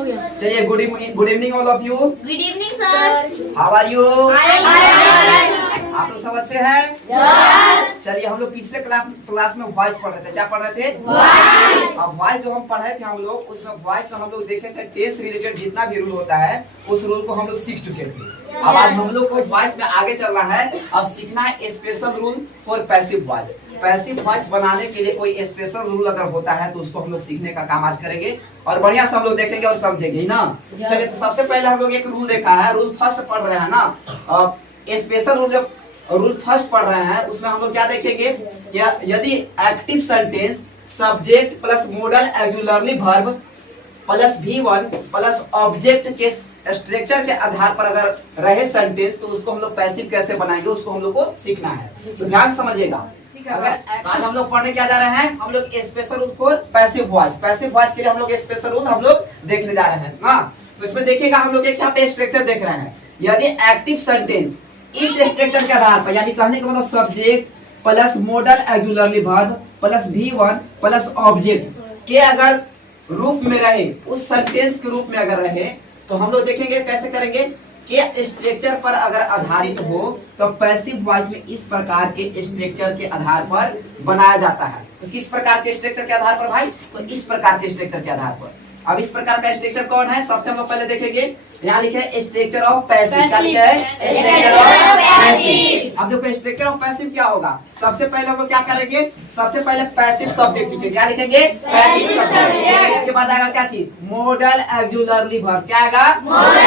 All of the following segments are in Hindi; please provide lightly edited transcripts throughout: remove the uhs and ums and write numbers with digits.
चलिए, good evening all of you. Good evening sir. How are you? आप लोग सब अच्छे हैं? यस। चलिए, हम लोग पिछले क्लास में वॉइस पढ़ रहे थे। क्या पढ़ रहे थे? वॉइस। अब वॉइस जो हम पढ़े थे हम लोग, उसमें वॉइस में हम लोग देखे थे टेंस रिलेटेड जितना भी रूल होता है उस रूल को हम लोग सीख चुके थे। अब आज हम लोग को वॉइस में आगे चलना है। अब सीखना है special rule for passive voice. Passive voice बनाने के लिए कोई स्पेशल रूल अगर होता है तो उसको हम लोग सीखने का काम आज करेंगे और बढ़िया से हम लोग देखेंगे और समझेंगे ना। चलिए, तो सबसे पहले हम लोग एक रूल देखा है। रूल फर्स्ट पढ़ रहे हैं ना, स्पेशल रूल जब रूल फर्स्ट पढ़ रहे हैं उसमें हम लोग क्या देखेंगे, यदि active sentence subject plus model auxiliary verb plus V1 plus object के स्ट्रक्चर के आधार पर अगर रहे सेंटेंस तो उसको हम लोग पैसिव कैसे बनाएंगे उसको हम लोग को सीखना है। तो ध्यान समझिएगा। अगर आज हम लोग पढ़ने क्या जा रहे हैं, हम लोग special rule for passive voice. Passive voice के लिए हम लोग स्पेशल रूल हम लोग देखने जा रहे हैं ना। तो इसमें देखिएगा हम लोग यहाँ पे स्ट्रक्चर देख रहे हैं। यदि एक्टिव सेंटेंस इस स्ट्रक्चर के आधार पर, यानी कहने का मतलब subject plus model auxiliary verb plus V1 plus object के अगर रूप में रहे, उस सेंटेंस के रूप में अगर रहे, तो हम लोग देखेंगे कैसे करेंगे के स्ट्रक्चर पर अगर आधारित हो तो पैसिव वॉइस में इस प्रकार के स्ट्रक्चर के आधार पर बनाया जाता है। तो किस प्रकार के स्ट्रक्चर के आधार पर भाई? तो इस प्रकार के स्ट्रक्चर के आधार पर। अब इस प्रकार का स्ट्रक्चर कौन है? सबसे हम लोग पहले देखेंगे, यहाँ लिखे है स्ट्रक्चर ऑफ पैसिव। क्या लिखा है? Structure of passive. अब देखो स्ट्रक्चर ऑफ पैसिव क्या होगा। सबसे पहले हम लोग क्या करेंगे, सबसे पहले पैसिव सब्जेक्ट लिखेंगे। क्या लिखेंगे? Passive subject. इसके बाद आएगा क्या चीज? Model auxiliary verb. क्या आएगा? मॉडल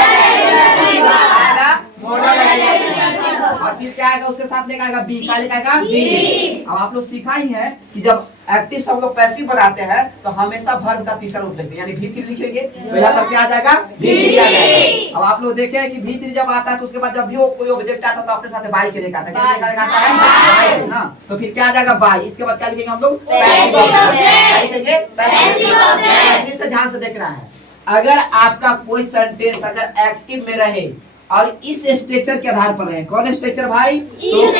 और फिर क्या आएगा उसके साथ लेकर आएगा बी। क्या लिखाएगा? बी। अब आप लोग सीखा ही है कि जब एक्टिव सब लोग पैसिव बनाते हैं तो हमेशा वर्ब का तीसरा रूप लिखते हैं, यानी V3 लिखेंगे तो यहाँ पर क्या आ जाएगा? V3 आ जाएगा। अब आप लोग देखे हैं कि V3 जब आता है तो उसके बाद जब भी कोई ऑब्जेक्ट आता है तो अपने साथ बाई के लेकर आता है। क्या लेकर आता है? ना। तो फिर क्या आ जाएगा? बाई। इसके बाद क्या लिखेंगे हम लोग? Passive object. से ध्यान से देखना है, अगर आपका कोई सेंटेंस अगर एक्टिव में रहे और इस स्ट्रक्चर के आधार पर रहे, कौन स्ट्रक्चर भाई? तो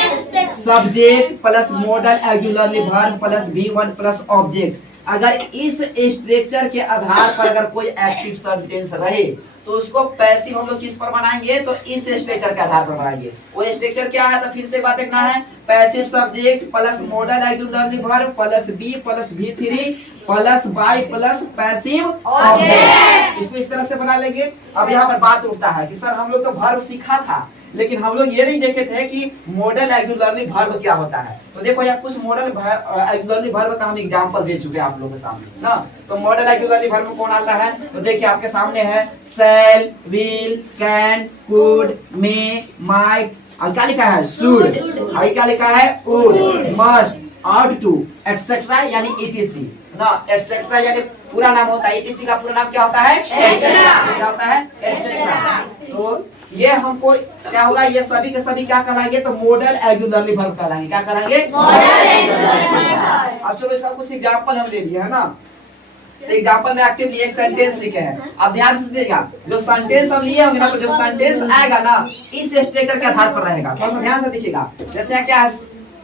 subject plus model auxiliary verb plus V1 plus object, अगर इस स्ट्रक्चर के आधार पर अगर कोई एक्टिव सेंटेंस रहे तो उसको पैसिव हम लोग किस पर बनाएंगे? तो इस स्ट्रक्चर के आधार पर बनाएंगे। वो स्ट्रक्चर क्या है? तो फिर से बात देखना है, passive subject plus model auxiliary verb plus B plus V3 plus by plus passive object. इसको इस तरह से बना लेंगे। अब यहाँ पर बात उठता है कि सर हम लोग तो वर्ब सीखा था लेकिन हम लोग ये नहीं देखे थे कि मॉडल ऑक्सिलरी वर्ब क्या होता है। तो देखो यहाँ कुछ मॉडल ऑक्सिलरी वर्ब का हम एग्जांपल दे चुके हैं आप लोगों के सामने ना। तो मॉडल ऑक्सिलरी वर्ब में कौन आता है? तो देखिए आपके सामने है shall, will, can, could, may, might, और क्या लिखा है? शुड। और क्या लिखा है? Would, must, ought to, etcetera यानी ETC ना। एटसेट्रा यानी पूरा नाम होता है, ETC का पूरा नाम क्या होता है? क्या होता है? एटसेट्रा। तो ये हमको क्या होगा, ये सभी के सभी क्या कहलाएंगे? तो मॉडल ऑक्सिलरी वर्ब कहलाएंगे। क्या कहलाएंगे? अब चलो इसका कुछ एग्जांपल हम ले लिए है ना। एग्जांपल में एक्टिवली एक सेंटेंस लिखे हैं। अब ध्यान से देखिएगा, जो सेंटेंस हम लिए होंगे ना, तो जो सेंटेंस आएगा ना इस स्ट्रक्चर के आधार पर रहेगा। तो ध्यान से देखिएगा, जैसे क्या है?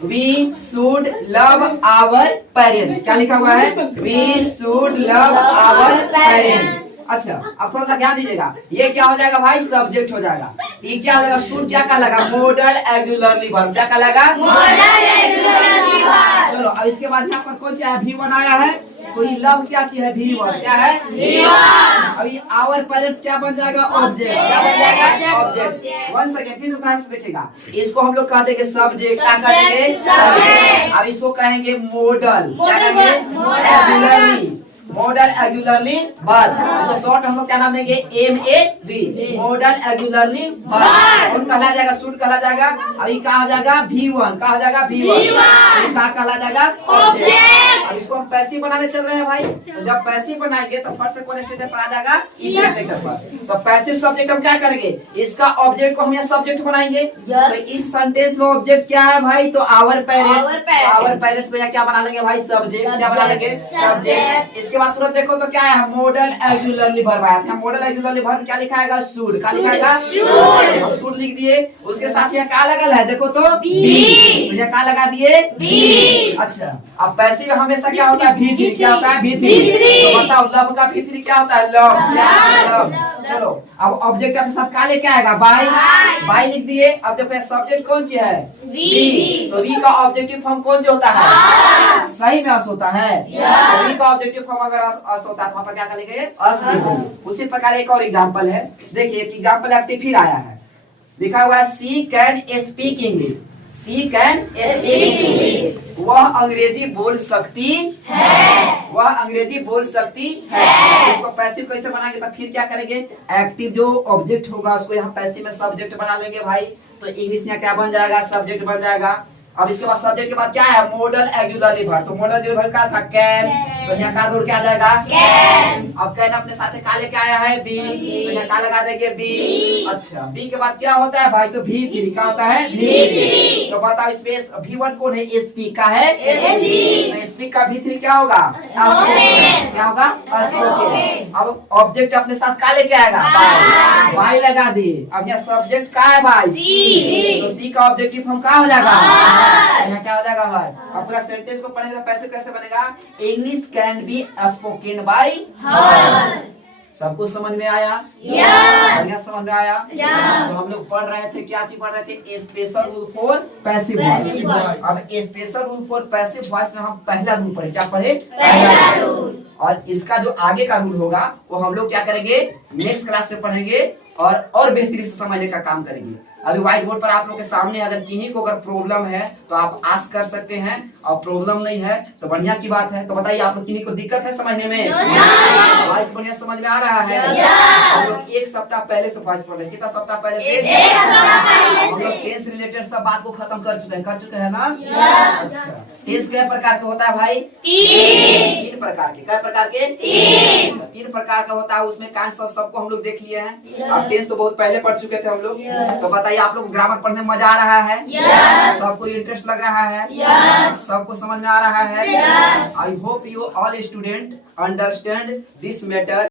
We should love our parents। क्या लिखा हुआ है? We should love our parents। अच्छा, अब थोड़ा सा ध्यान दीजिएगा, ये क्या हो जाएगा भाई? सब्जेक्ट हो जाएगा। ये क्या हो जाएगा? शुड क्या कहलाएगा? Model auxiliary verb. क्या कहलाएगा? Model auxiliary verb. चलो अब इसके बाद यहाँ पर कौन सा V1 आया है? तो ये लव क्या चीज है? V1। क्या है? V1। अभी आवर पेरेंट्स क्या बन जाएगा? ऑब्जेक्ट। क्या बन जाएगा? ऑब्जेक्ट। वन सेकेंड फिर से ध्यान से देखिएगा, इसको हम लोग कह देंगे सब्जेक्ट। क्या कहेंगे? सब्जेक्ट। अब इसको कहेंगे मॉडल। क्या कहेंगे? ऑक्सिलरी। Model auxiliary verb. इसको शॉर्ट हम लोग क्या नाम देंगे? MAV। Model auxiliary verb. कौन कहला जाएगा? शुड कहला जाएगा। अभी क्या हो जाएगा? V1। क्या हो जाएगा? V1। क्या कहला जाएगा? ऑब्जेक्ट। अब इसको हम पैसिव बनाने चल रहे हैं भाई। तो जब पैसिव बनाएंगे तो फर्स्ट से कौन स्ट्रक्चर पर आ जाएगा? इस स्ट्रक्चर पर। तो पैसिव सब्जेक्ट हम क्या करेंगे? इसका ऑब्जेक्ट को हम यहाँ सब्जेक्ट बनाएंगे। तो इस सेंटेंस में ऑब्जेक्ट क्या है भाई? तो आवर पेरेंट्स। आवर पेरेंट्स में क्या बना लेंगे भाई? सब्जेक्ट। क्या बना लेंगे? सब्जेक्ट। इसके बाद तुरंत देखो तो क्या है, मॉडल ऑक्सिलरी वर्ब आया था। मॉडल ऑक्सिलरी वर्ब क्या लिखाएगा, शुड। क्या लिखाएगा, शुड। शुड लिख दिए, उसके साथ यहाँ क्या लगल है, देखो तो बी। तो यहाँ क्या लगा दिए, बी। अच्छा, अब पैसिव हमेशा क्या होता है, भी3। क्या होता है, भी3। तो बताओ लव का भी3 क्या होता है, लव। चलो अब ऑब्जेक्ट अपने साथ क्या लेके आएगा, बाय। बाय लिख दिए। अब देखो सब्जेक्ट कौन सी है, वी। तो वी का ऑब्जेक्टिव फॉर्म कौन सा होता है, सही में अस होता है। तो वी का ऑब्जेक्टिव फॉर्म अगर अस होता है तो वहाँ पर क्या करेंगे, अस लिखेंगे। उसी प्रकार एक और एग्जांपल है, देखिए एक एग्जांपल आपके फिर आया है, लिखा हुआ है she can speak English. She can speak English. वह अंग्रेजी बोल सकती है। वह अंग्रेजी बोल सकती है। इसको पैसिव कैसे बनाएंगे, तो फिर क्या करेंगे, एक्टिव जो ऑब्जेक्ट होगा उसको यहाँ पैसिव में सब्जेक्ट बना लेंगे भाई। तो इंग्लिश यहाँ क्या बन जाएगा, सब्जेक्ट बन जाएगा। अब इसके बाद सब्जेक्ट के बाद क्या है, मॉडल ऑक्सिलरी वर्ब। तो मॉडल ऑक्सिलरी वर्ब क्या था, कैन। तो यहाँ का जोड़ क्या आ जाएगा, कैन। अब कैन अपने साथ का लेके आया है, बी। तो यहाँ का लगा देंगे, बी। अच्छा, बी के बाद क्या होता है भाई, तो भी3। क्या होता है, भी3। तो बताओ स्पेस भी1 कौन है, स्पीक का है, तो स्पीक का भी3 क्या होगा, क्या होगा, स्पोकन। अब ऑब्जेक्ट अपने साथ का लेके आएगा, बाय लगा दिए। अब यहाँ सब्जेक्ट का है भाई, सी। तो सी का ऑब्जेक्टिव हम क्या हो जाएगा, यहाँ क्या हो जाएगा भाई। अब पूरा सेंटेंस को पढ़ेंगे तो पैसे कैसे बनेगा, English can be spoken by हर। सबको समझ में आया, बढ़िया समझ में आया। तो हम लोग पढ़ रहे थे, क्या चीज पढ़ रहे थे, special rule for passive voice. अब special rule for passive voice में हम पहला रूल पढ़े, क्या पढ़े, पहला रूल। और इसका जो आगे का रूल होगा वो हम लोग क्या करेंगे, नेक्स्ट क्लास में पढ़ेंगे और बेहतरीन से समझने का काम करेंगे। अभी व्हाइट बोर्ड पर आप लोग के सामने अगर किन्हीं को अगर प्रॉब्लम है तो आप आस्क कर सकते हैं, और प्रॉब्लम नहीं है तो बढ़िया की बात है। तो बताइए आप लोग किन्हीं को दिक्कत है समझने में, वॉइस बढ़िया समझ में आ रहा है। हम लोग एक सप्ताह पहले से वॉइस पढ़ रहे हैं, कितना सप्ताह पहले से, हम लोग टेंस रिलेटेड सब बात को खत्म कर चुके हैं ना। अच्छा, टेंस कितने प्रकार के होता है भाई, तीन प्रकार के। क्या प्रकार के, तीन प्रकार का होता है। उसमें कांड सबको हम लोग देख लिए हैं। अब टेंस तो बहुत पहले पढ़ चुके थे हम लोग। तो बताइए आप लोग ग्रामर पढ़ने में मजा आ रहा है, सबको इंटरेस्ट लग रहा है, सबको समझ में आ रहा है। I hope you all student understand this matter.